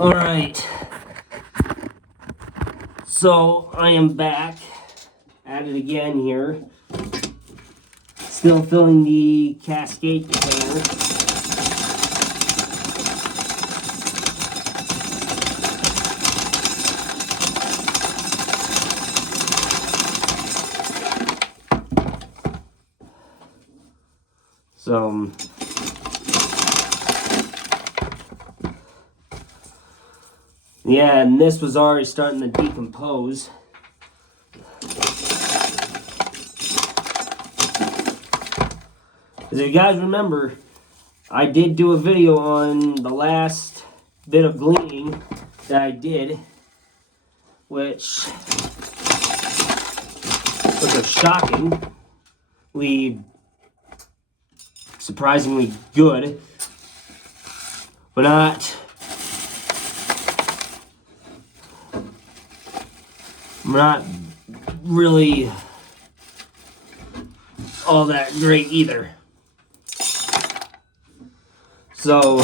Alright, so I am back at it again here. Still filling the Cascade container. So, yeah, and this was already starting to decompose. As you guys remember, I did do a video on the last bit of gleaning that I did, which was a shockingly, surprisingly good, but not really all that great either. So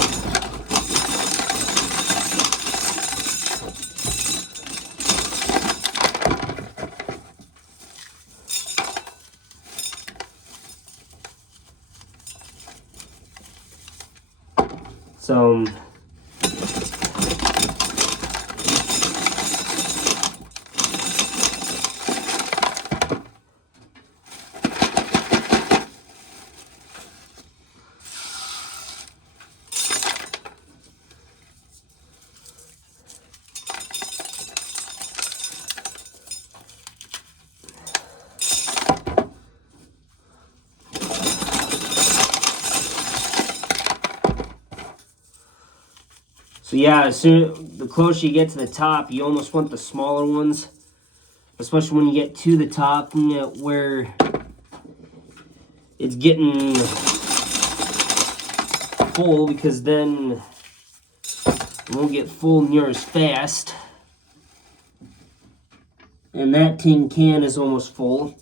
yeah, the closer you get to the top, you almost want the smaller ones, especially when you get to the top, where it's getting full, because then it won't get full near as fast. And that tin can is almost full.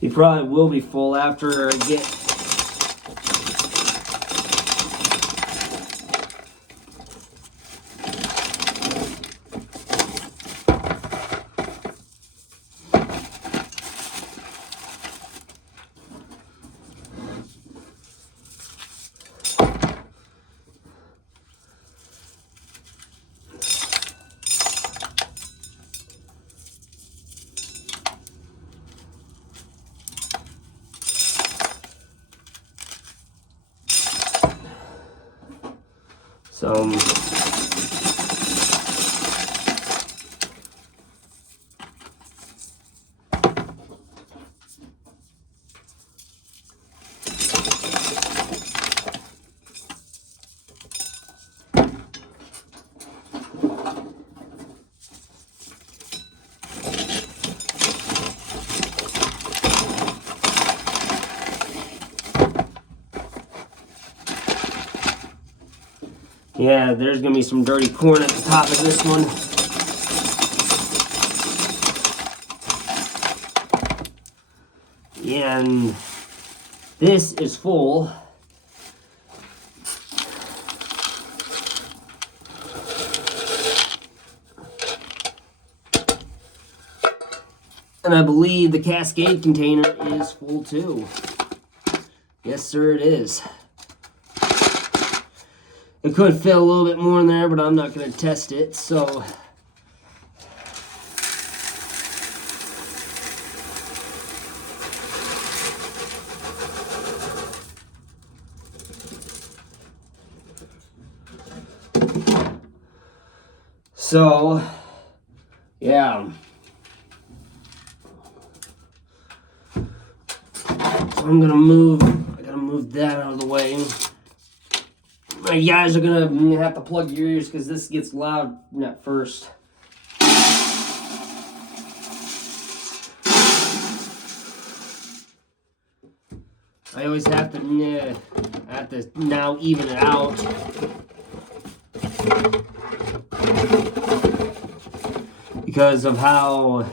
He probably will be full after I get some. Yeah, there's going to be some dirty corn at the top of this one. And this is full. And I believe the Cascade container is full too. Yes, sir, it is. It could fit a little bit more in there, but I'm not going to test it, so. So, yeah. So I'm going to move, I got to move that out of the way. You guys are going to have to plug your ears because this gets loud at first. I always have to now even it because of how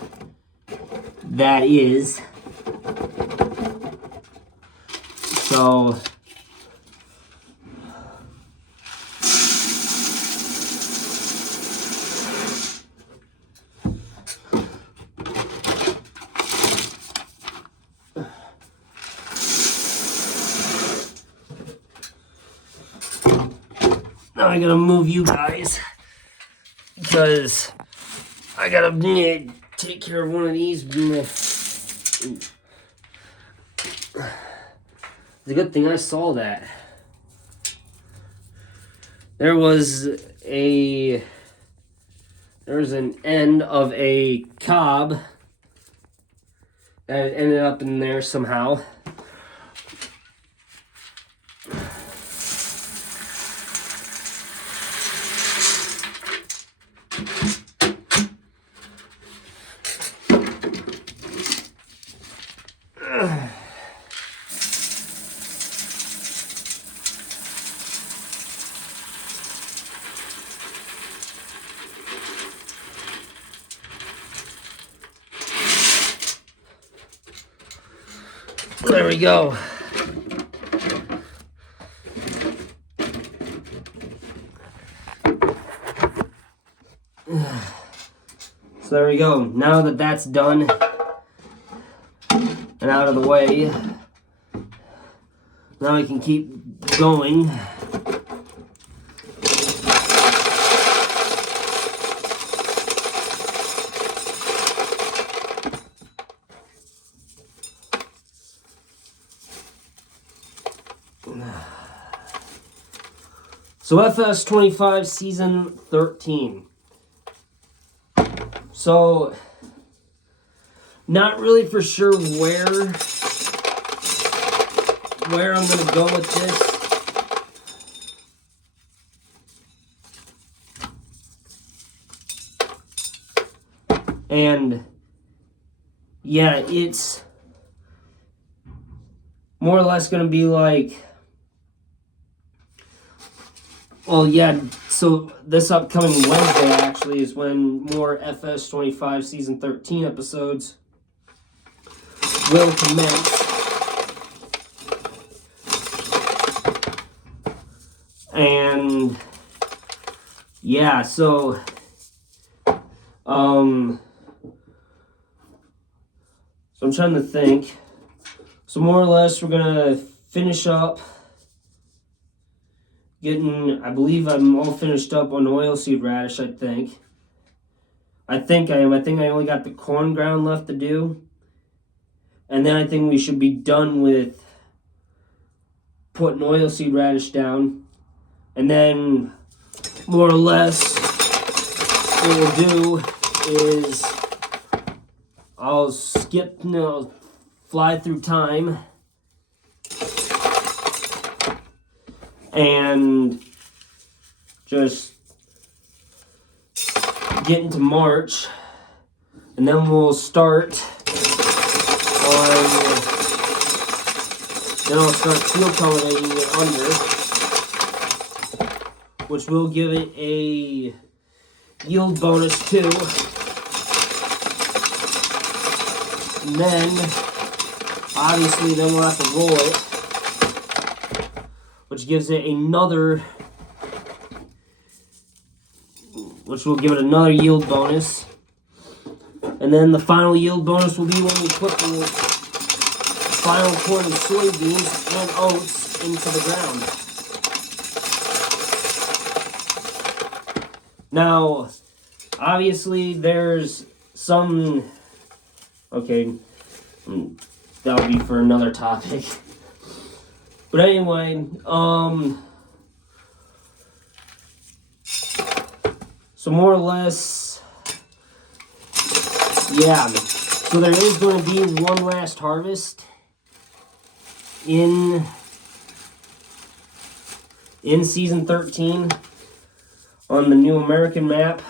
that is. So now I gotta move you guys because I gotta take care of one of these. It's a good thing I saw that. There was an end of a cob that ended up in there somehow. There we go. So there we go. Now that that's done and out of the way, now we can keep going. So FS25 Season 13. So, not really for sure where I'm going to go with this. And, yeah, it's more or less going to be like, well, yeah, so this upcoming Wednesday, actually, is when more FS25 Season 13 episodes will commence. And, yeah, so, I'm trying to think. So, more or less, we're going to finish up I believe I'm all finished up on oilseed radish, I think. I think I am. I think I only got the corn ground left to do. And then I think we should be done with putting oilseed radish down. And then, more or less, what we'll do is I'll fly through time. And just get into March, and then we'll start field cultivating it under, which will give it a yield bonus too. And then, obviously, then we'll have to roll it, which gives it another, which will give it another yield bonus. And then the final yield bonus will be when we put the final corn and soybeans and oats into the ground. Now, obviously, there's some, okay, that'll be for another topic. But anyway, so more or less, yeah. So there is going to be one last harvest in Season 13 on the New American map.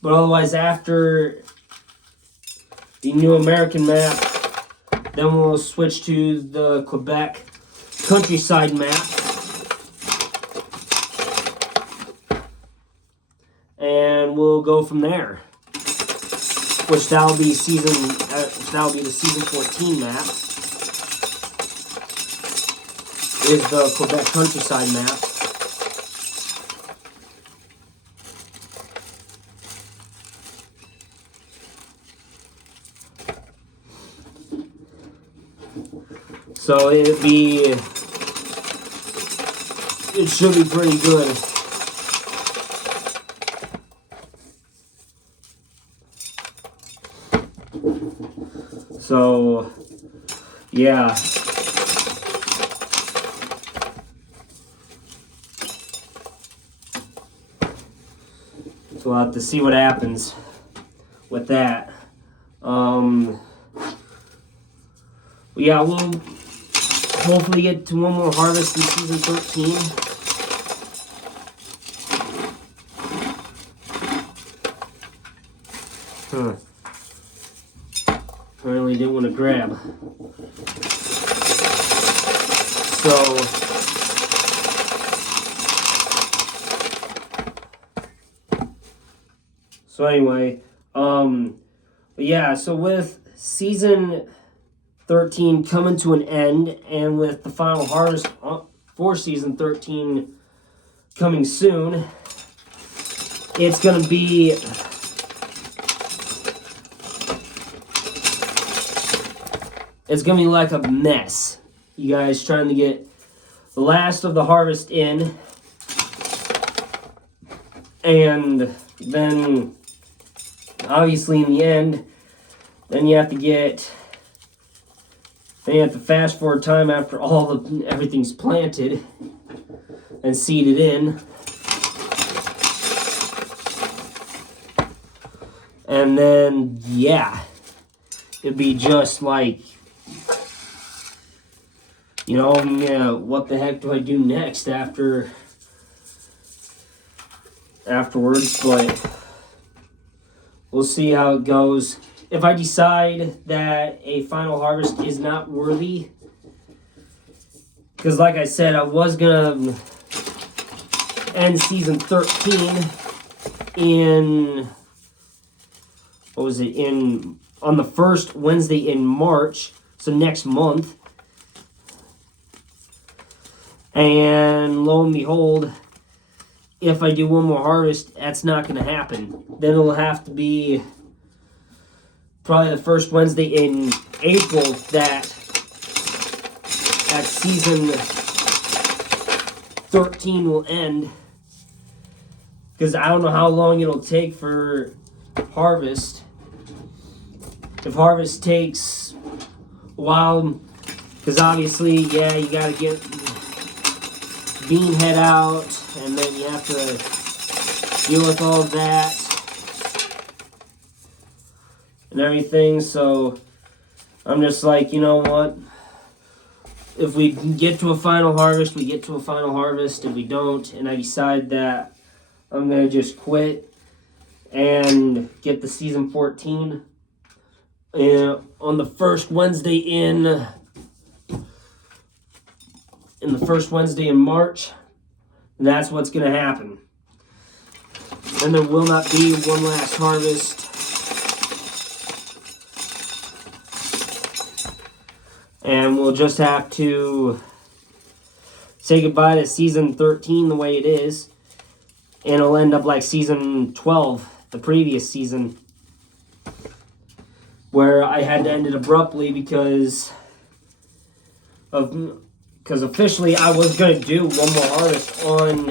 But otherwise, after the New American map, then we'll switch to the Quebec countryside map. And and we'll go from there. Which that'll be the season 14 map. Is the Quebec countryside map. So it should be pretty good. So, yeah. So we'll have to see what happens with that. Yeah, we'll hopefully get to one more harvest in season 13. Apparently didn't want to grab. So anyway, yeah, so with season 13 coming to an end, and with the final harvest for season 13 coming soon, it's going to be like a mess. You guys trying to get the last of the harvest in, and then obviously in the end, then you have to fast forward time after everything's planted and seeded in. And then, yeah, it'd be just like, what the heck do I do next afterwards? But we'll see how it goes. If I decide that a final harvest is not worthy, because like I said, I was going to end season 13 on the first Wednesday in March, so next month. And lo and behold, if I do one more harvest, that's not going to happen. Then it'll have to be probably the first Wednesday in April that season 13 will end. Because I don't know how long it'll take for harvest. If harvest takes a while, because obviously, yeah, you got to get bean head out, and then you have to deal with all that and everything. So I'm just like, you know what? If we get to a final harvest, we get to a final harvest. If we don't, and I decide that I'm going to just quit and get the season 14 on the first Wednesday in the first Wednesday in March, that's what's going to happen. And there will not be one last harvest. And we'll just have to say goodbye to season 13 the way it is. And it'll end up like season 12, the previous season, where I had to end it abruptly because officially I was going to do one more harvest on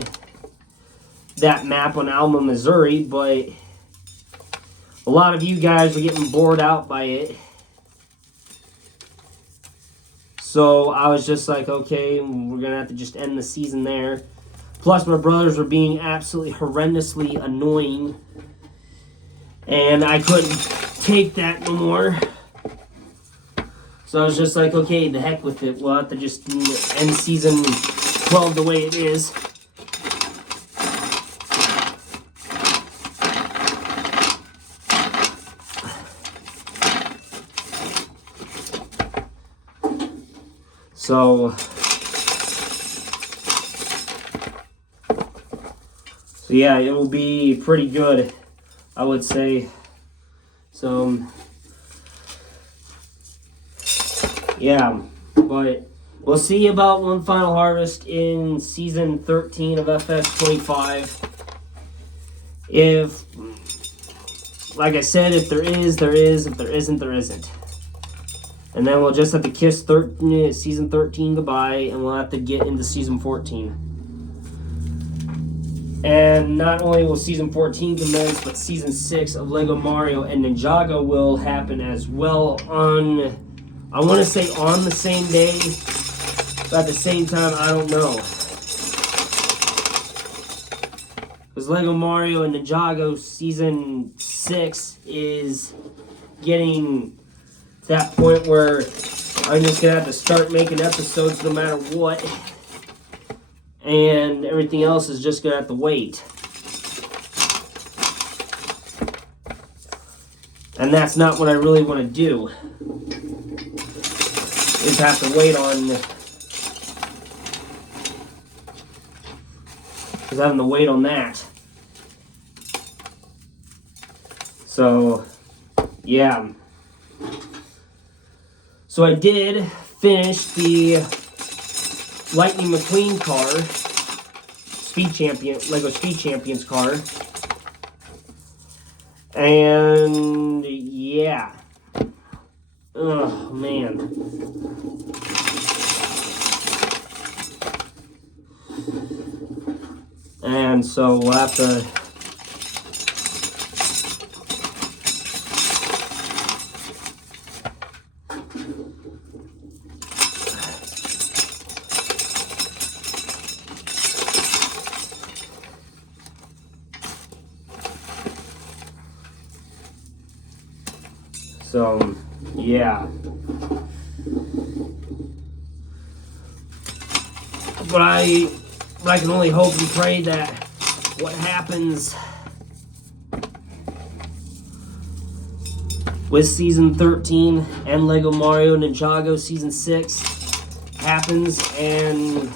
that map on Alma, Missouri, but a lot of you guys were getting bored out by it. So I was just like, okay, we're going to have to just end the season there. Plus my brothers were being absolutely horrendously annoying, and I couldn't take that no more. So I was just like, okay, the heck with it. We'll have to just end season 12 the way it is. So So yeah, it will be pretty good, I would say. So yeah, but we'll see about One Final Harvest in season 13 of FS25. If, like I said, if there is, there is. If there isn't, there isn't. And then we'll just have to kiss season 13 goodbye, and we'll have to get into season 14. And not only will season 14 commence, but season 6 of LEGO Mario and Ninjago will happen as well on, I want to say on the same day, but at the same time, I don't know. Because LEGO Mario and Ninjago season 6 is getting to that point where I'm just going to have to start making episodes no matter what. And everything else is just going to have to wait. And that's not what I really want to do. Is have to wait on... Because having to wait on that. So, yeah. So I did finish the Lightning McQueen car, LEGO Speed Champions car. And yeah. Oh man. And so we'll have to So, yeah. But I can only hope and pray that what happens with Season 13 and LEGO Mario Ninjago Season 6 happens, and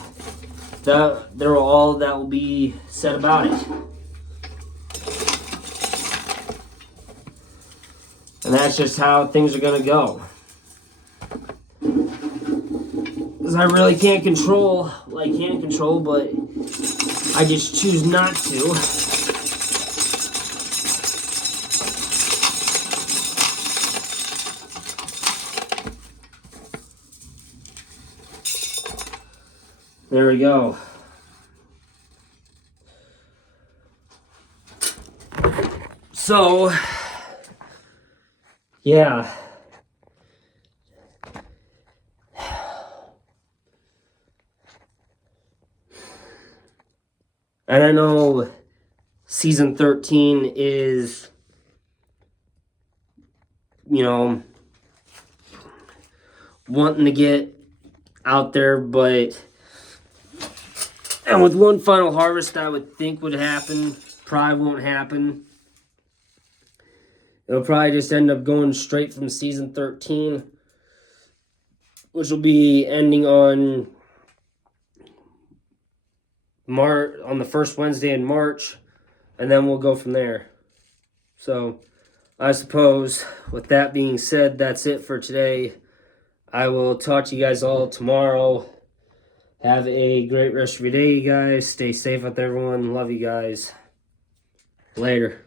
there will all that will be said about it. And that's just how things are going to go. Because I really can't control, well, I can control, but I just choose not to. There we go. So, yeah. And I know Season 13 is, you know, wanting to get out there, but, and with One Final Harvest, I would think would happen, probably won't happen. It'll probably just end up going straight from Season 13, which will be ending on on the first Wednesday in March, and then we'll go from there. So, I suppose, with that being said, that's it for today. I will talk to you guys all tomorrow. Have a great rest of your day, you guys. Stay safe out there, everyone. Love you guys. Later.